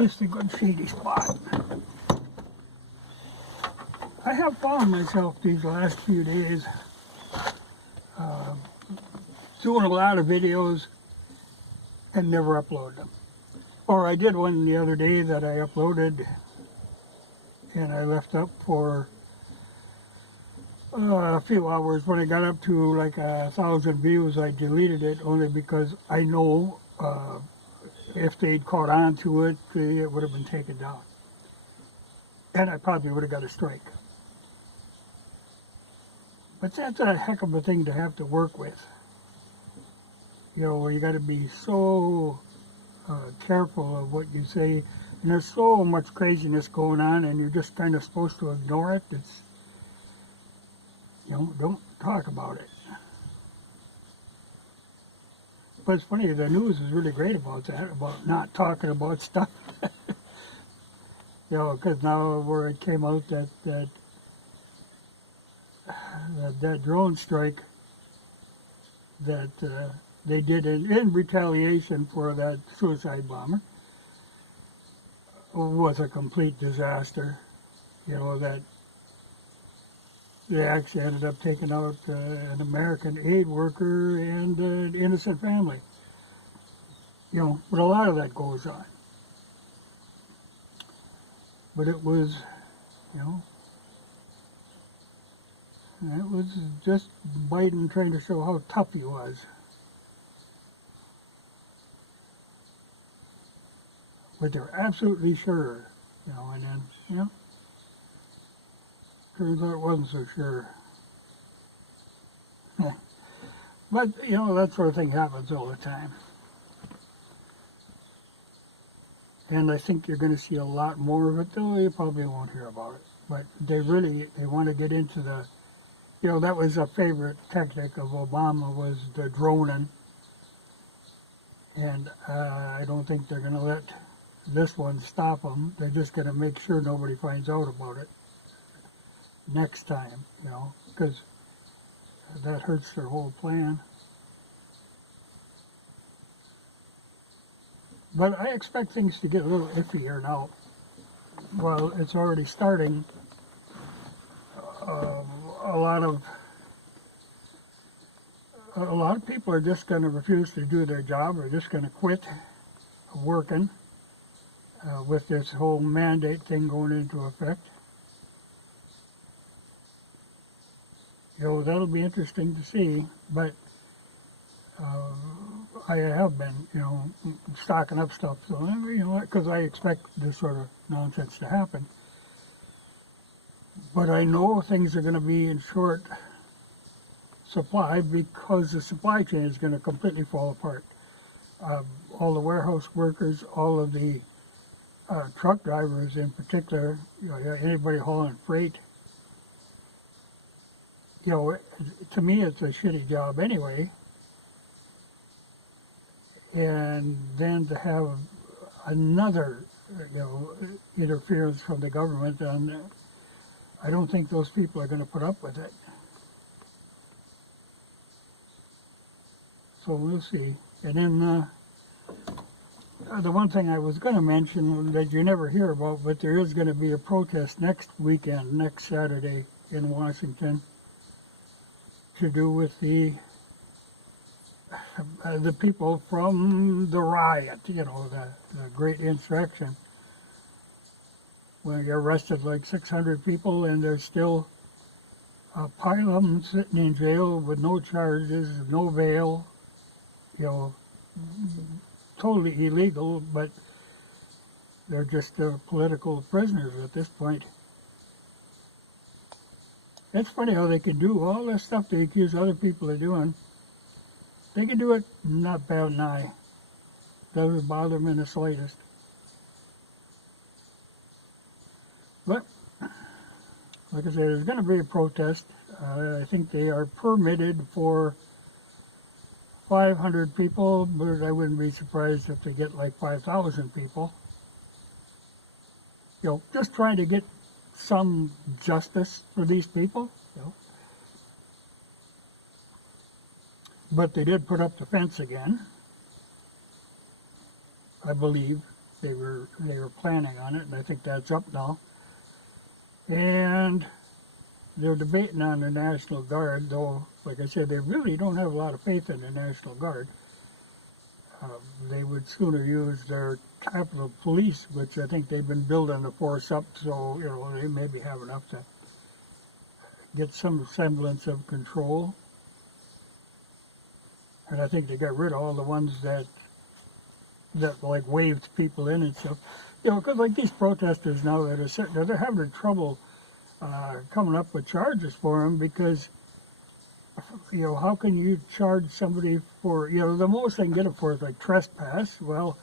It's a good shady spot. I have found myself these last few days doing a lot of videos and never upload them. Or I did one the other day that I uploaded and I left up for a few hours. When I got up to like 1,000 views, I deleted it only because I know if they'd caught on to it, it would have been taken down. And I probably would have got a strike. But that's a heck of a thing to have to work with. You know, you got to be so careful of what you say. And there's so much craziness going on, and you're just kind of supposed to ignore it. It's, you know, don't talk about it. But it's funny, the news is really great about that, about not talking about stuff. You know, because now where it came out that drone strike that they did in retaliation for that suicide bomber was a complete disaster. You know, that they actually ended up taking out an American aid worker and an innocent family. You know, but a lot of that goes on. But it was, you know, it was just Biden trying to show how tough he was. But they're absolutely sure, you know, and then, you know, turns out it wasn't so sure. But, you know, that sort of thing happens all the time. And I think you're going to see a lot more of it, though you probably won't hear about it. But they want to get into the, you know, that was a favorite tactic of Obama, was the droning. And I don't think they're going to let this one stop them. They're just going to make sure nobody finds out about it next time, you know, because that hurts their whole plan. But I expect things to get a little iffier now. Well, it's already starting. A lot of people are just going to refuse to do their job, or just going to quit working with this whole mandate thing going into effect. You know, that'll be interesting to see, but I have been, you know, stocking up stuff, so, you know, because I expect this sort of nonsense to happen. But I know things are going to be in short supply because the supply chain is going to completely fall apart. All the warehouse workers, all of the truck drivers in particular, you know, anybody hauling freight, you know, to me it's a shitty job anyway. And then to have another, you know, interference from the government, and I don't think those people are going to put up with it. So we'll see. And then the one thing I was going to mention that you never hear about, but there is going to be a protest next weekend, next Saturday in Washington, to do with the people from the riot, you know, the great insurrection, when you arrested like 600 people and there's still a pile of them sitting in jail with no charges, no bail, you know, totally illegal, but they're just political prisoners at this point. It's funny how they can do all this stuff they accuse other people of doing. They can do it not bat an eye. Doesn't bother them in the slightest. But, like I said, there's going to be a protest. I think they are permitted for 500 people, but I wouldn't be surprised if they get like 5,000 people. You know, just trying to get some justice for these people, you know. But they did put up the fence again, I believe. they were planning on it, and I think that's up now. And they're debating on the National Guard, though, like I said, they really don't have a lot of faith in the National Guard. They would sooner use their Capitol Police, which I think they've been building the force up, so, you know, they maybe have enough to get some semblance of control. And I think they got rid of all the ones that like waved people in and stuff. You know, because like these protesters now that are sitting there, they're having trouble coming up with charges for them because, you know, how can you charge somebody for, you know, the most they can get it for is like trespass. Well,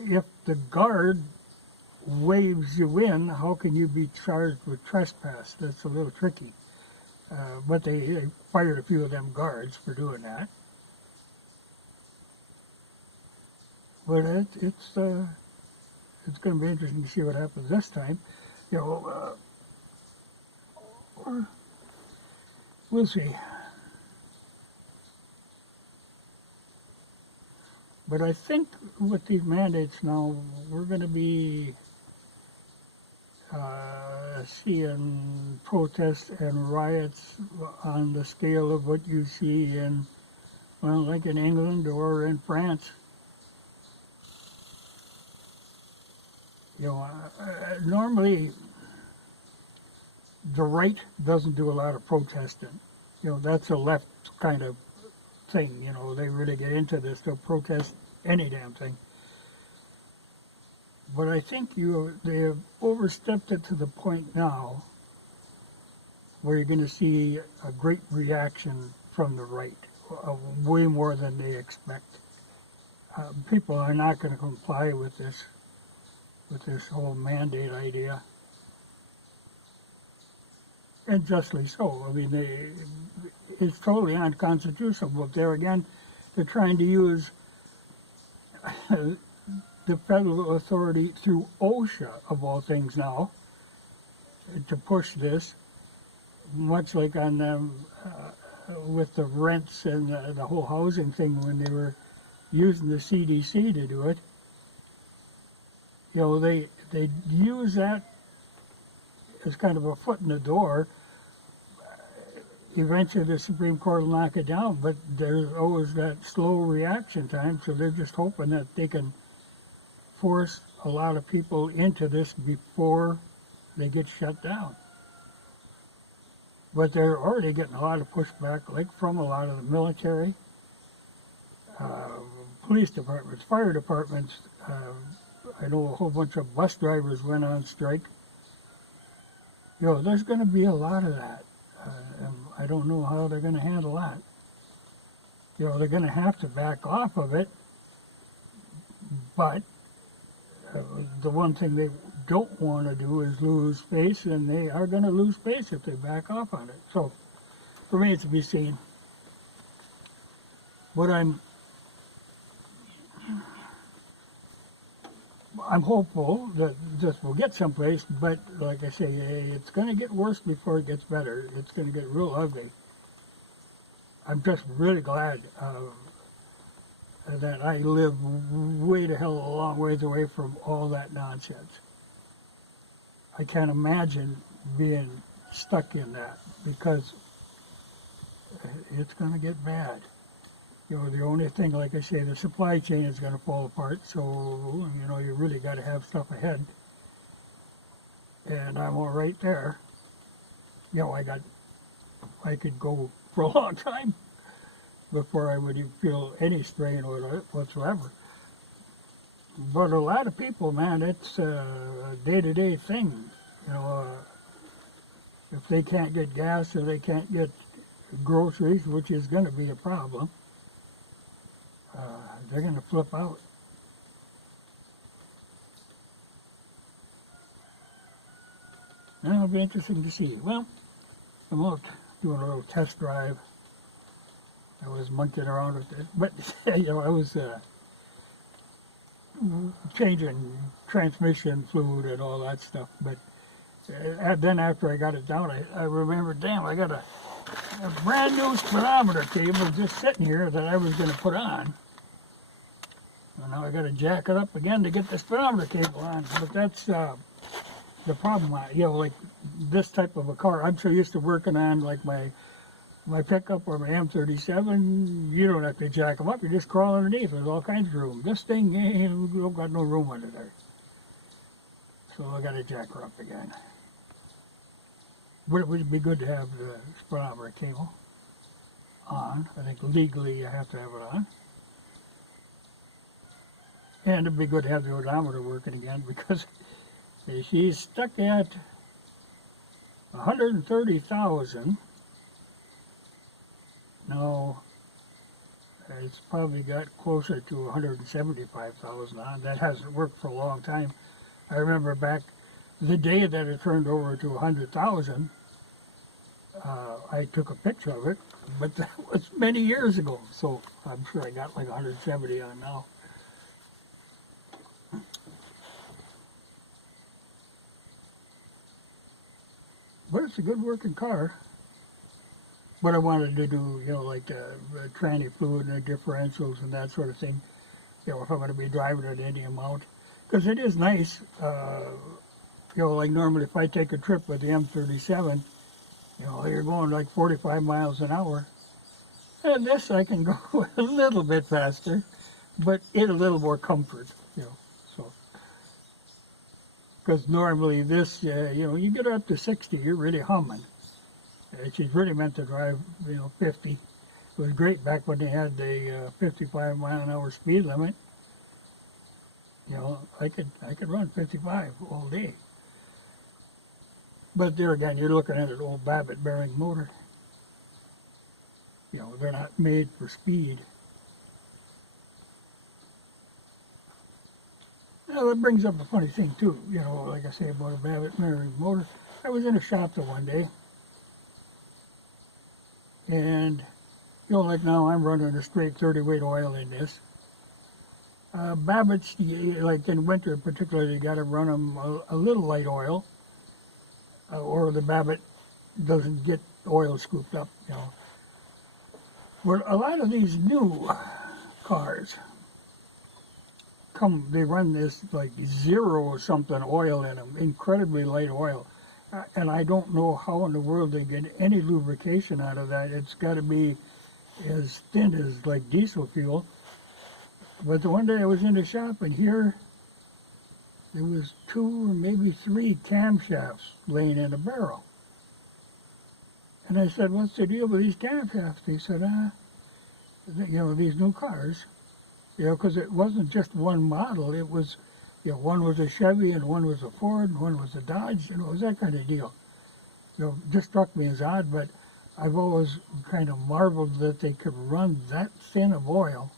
if the guard waves you in, how can you be charged with trespass? That's a little tricky. But they fired a few of them guards for doing that. But it's going to be interesting to see what happens this time. You know, we'll see. But I think with these mandates now, we're going to be seeing protests and riots on the scale of what you see in, well, like in England or in France. You know, normally the right doesn't do a lot of protesting. You know, that's a left kind of thing. You know, they really get into this. They'll protest any damn thing. But I think they have overstepped it to the point now where you're going to see a great reaction from the right, way more than they expect. People are not going to comply with this whole mandate idea, and justly so. I mean, it's totally unconstitutional. But there again, they're trying to use the federal authority through OSHA, of all things now, to push this, much like on with the rents and the whole housing thing when they were using the CDC to do it. You know, they use that as kind of a foot in the door. Eventually the Supreme Court will knock it down, but there's always that slow reaction time, so they're just hoping that they can force a lot of people into this before they get shut down. But they're already getting a lot of pushback, like from a lot of the military, police departments, fire departments. I know a whole bunch of bus drivers went on strike. You know, there's going to be a lot of that. And I don't know how they're going to handle that. You know, they're going to have to back off of it, but the one thing they don't want to do is lose face, and they are going to lose face if they back off on it. So, remains to be seen. But I'm hopeful that this will get someplace, but like I say, it's going to get worse before it gets better. It's going to get real ugly. I'm just really glad that I live way the hell a long ways away from all that nonsense. I can't imagine being stuck in that, because it's going to get bad. You know, the only thing, like I say, the supply chain is going to fall apart, so, you know, you really got to have stuff ahead. And I'm all right there. You know, I could go for a long time before I would even feel any strain whatsoever. But a lot of people, man, it's a day-to-day thing. You know, if they can't get gas or they can't get groceries, which is going to be a problem, they're going to flip out. Now it'll be interesting to see. Well, I'm out doing a little test drive. I was monkeying around with it, but you know, I was changing transmission fluid and all that stuff. But then after I got it down, I remembered, damn, I got a brand new speedometer cable just sitting here that I was going to put on. So now I got to jack it up again to get the speedometer cable on. But that's the problem. You know, like this type of a car, I'm so used to working on like my pickup or my M37. You don't have to jack them up. You just crawl underneath. There's all kinds of room. This thing, you don't got no room under there. So I got to jack her up again. But it would be good to have the speedometer cable on. I think legally you have to have it on. And it'd be good to have the odometer working again because she's stuck at 130,000. Now, it's probably got closer to 175,000 on. That hasn't worked for a long time. I remember back the day that it turned over to 100,000, I took a picture of it, but that was many years ago, so I'm sure I got like 170 on now. But it's a good working car. What I wanted to do, you know, like the tranny fluid and the differentials and that sort of thing, you know, if I'm going to be driving it any amount. Because it is nice, you know, like normally if I take a trip with the M37, you know, you're going like 45 miles an hour. And this I can go a little bit faster, but in a little more comfort, you know, so. Because normally this, you know, you get up to 60, you're really humming. She's really meant to drive, you know, 50. It was great back when they had the 55 mile an hour speed limit. You know, I could run 55 all day. But there again, you're looking at an old Babbitt bearing motor. You know, they're not made for speed. Now that brings up a funny thing too, you know, like I say about a Babbitt bearing motor. I was in a shop the one day, and you know, like now I'm running a straight 30 weight oil in this. Babbitt's, like in winter particularly, you got to run them a little light oil, or the Babbitt doesn't get oil scooped up, you know. But a lot of these new cars they run this like 0 or something oil in them, incredibly light oil. And I don't know how in the world they get any lubrication out of that. It's got to be as thin as like diesel fuel. But the one day I was in the shop, and here there was 2 or maybe 3 camshafts laying in a barrel. And I said, "What's the deal with these camshafts?" He said, you know, these new cars, you know, because it wasn't just one model. It was, you know, one was a Chevy and one was a Ford and one was a Dodge, and it was that kind of deal. You know, just struck me as odd, but I've always kind of marveled that they could run that thin of oil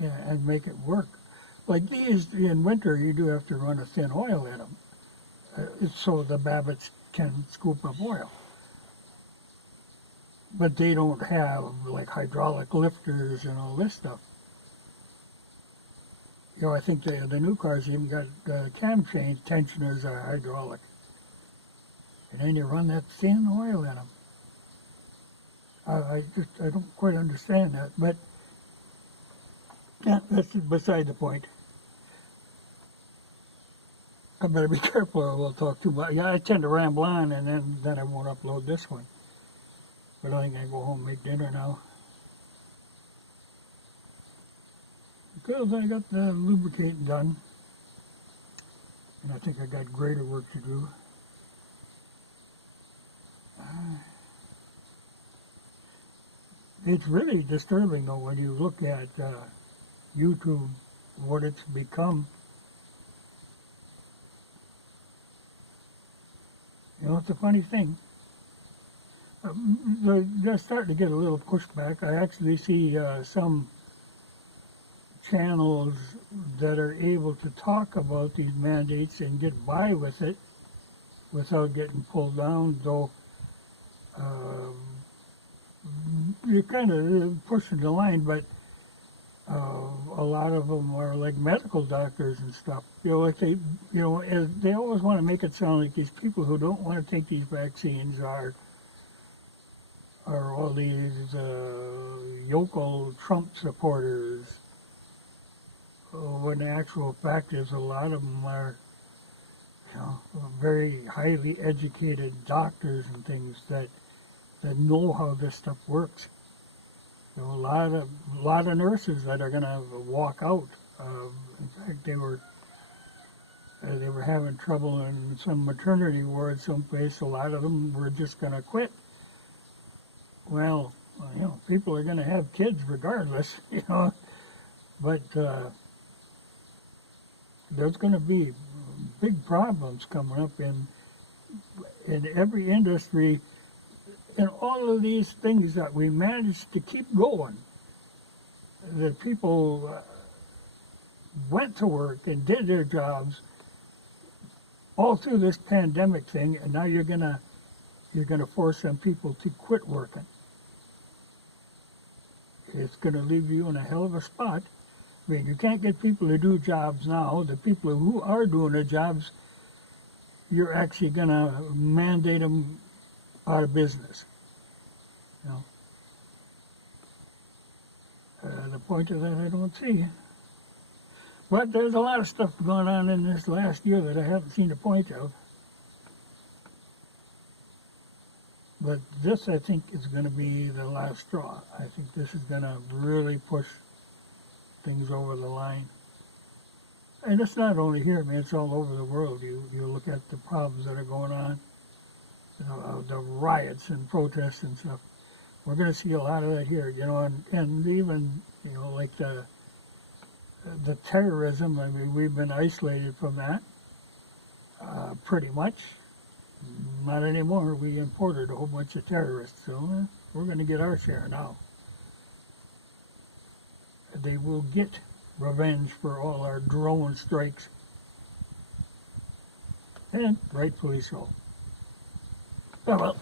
and make it work. Like these, in winter, you do have to run a thin oil in them, so the Babbitts can scoop up oil. But they don't have like hydraulic lifters and all this stuff. You know, I think the new cars even got cam chain tensioners are hydraulic. And then you run that thin oil in them. I don't quite understand that, but yeah, that's beside the point. I better be careful or we'll talk too much. Yeah, I tend to ramble on, and then I won't upload this one. But I think I go home and make dinner now. Because I got the lubricating done. And I think I got greater work to do. It's really disturbing though when you look at YouTube, what it's become. You know, it's a funny thing. They're starting to get a little pushback. I actually see some channels that are able to talk about these mandates and get by with it without getting pulled down, though you're kind of pushing the line, but a lot of them are like medical doctors and stuff. You know, like they always want to make it sound like these people who don't want to take these vaccines are all these yokel Trump supporters. when the actual fact is a lot of them are, you know, very highly educated doctors and things that know how this stuff works. You know, a lot of nurses that are going to walk out. In fact, they were having trouble in some maternity ward someplace. A lot of them were just going to quit. Well, you know, people are going to have kids regardless, you know, but there's going to be big problems coming up in every industry, and all of these things that we managed to keep going. The people went to work and did their jobs all through this pandemic thing, and now you're gonna force some people to quit working. It's gonna leave you in a hell of a spot. I mean, you can't get people to do jobs now. The people who are doing the jobs, you're actually gonna mandate them out of business. You know, the point of that I don't see. But there's a lot of stuff going on in this last year that I haven't seen the point of. But this, I think, is going to be the last straw. I think this is going to really push things over the line. And it's not only here, man, it's all over the world. You look at the problems that are going on, you know, the riots and protests and stuff. We're going to see a lot of that here, you know, and even, you know, like the terrorism. I mean, we've been isolated from that pretty much. Not anymore. We imported a whole bunch of terrorists, so we're going to get our share now. They will get revenge for all our drone strikes, and rightfully so. Oh, well.